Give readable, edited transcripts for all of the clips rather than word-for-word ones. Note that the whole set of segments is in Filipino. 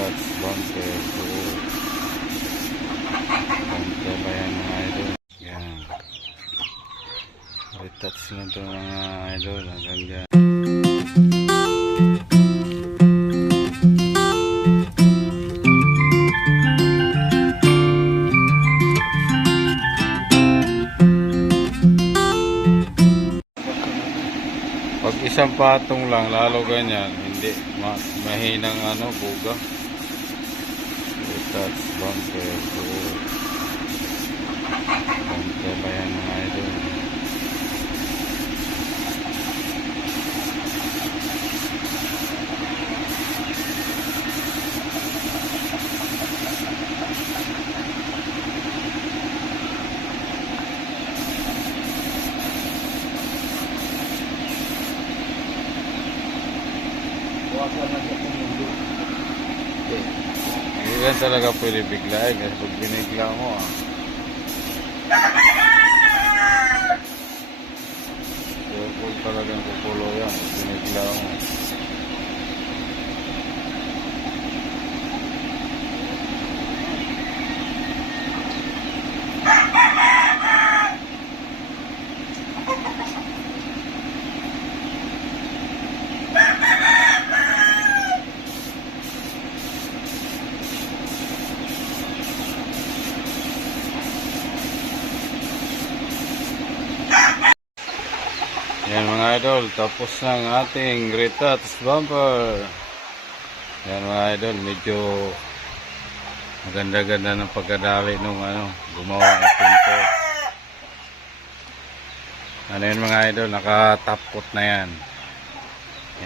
touch bumper. So, bumper ba yan mga idol? Yan. Retouch na ito mga idol. Hanggang dyan. Pag isang patong lang, lalo ganyan, hindi mahinang buga. Retouch bumper. So, bumper ba yan mga idol? Hindi yan talaga pwede biglain kasi pag binigla mo careful talagang kukulo yan pag binigla mo. Yan mga idol, tapos na ang ating retouch bumper. Yan mga idol, medyo maganda-ganda ng pagkadali nung gumawa ng pinto. Yan mga idol, naka-top coat na yan.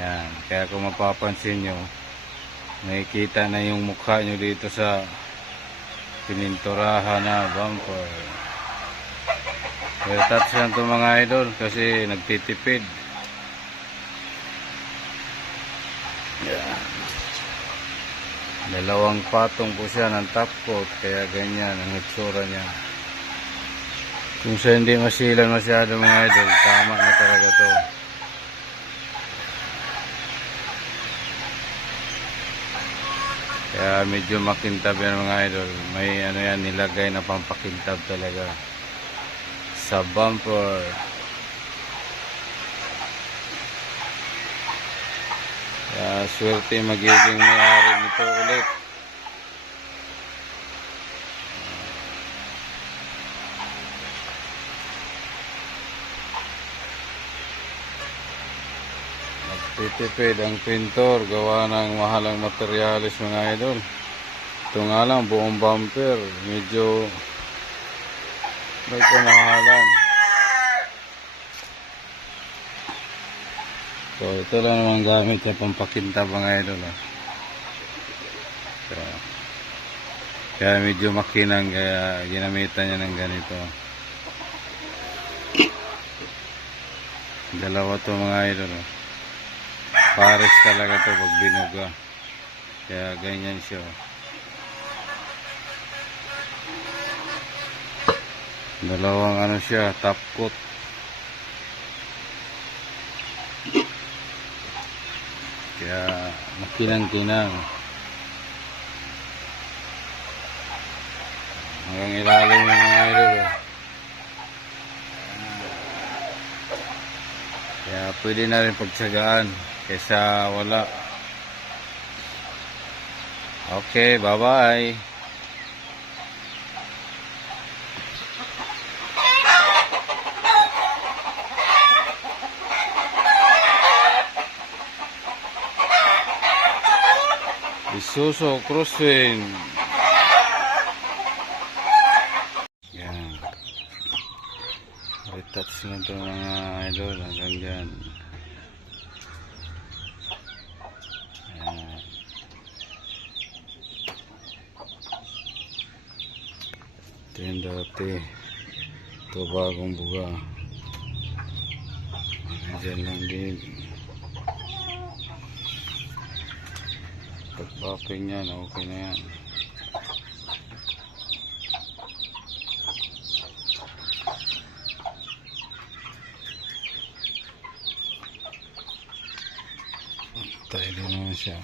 Yan, kaya kung mapapansin nyo, nakikita na yung mukha nyo dito sa pininturahan na bumper. Retouch lang ito mga idol kasi nagtitipid. Yan. Dalawang patong po siya ng top coat kaya ganyan ang itsura niya. Kung siya hindi masilan masyado mga idol, tama na talaga to. Kaya medyo makintab yan mga idol. May yan nilagay na pampakintab talaga sa bumper. Kaya swerte magiging may-ari nito ulit. Nagtitipid ang pintor gawa ng mahalang materyales mga idol. Ito nga lang buong bumper medyo may kamahalan. So ito lang naman gamit sa pampakintab mga idol. So, kaya medyo makinang kaya ginamitan niya ng ganito. Dalawa to mga idol. Pares talaga to pag binuga. Kaya ganyan siya. Dalawang siya, top coat. Kaya makinang-kinang. Hanggang ilalim ng mga idol. Kaya pwede na rin pagtsagaan kaysa wala. Okay, bye-bye. Isuzu Crosswind. Yan. Retouch na ito mga idol hanggang dyan. Yan. Ito yung dati. Ito bagong buga. Dyan lang din. Pag-buffing yan, okay na yan. Tayo din naman siya.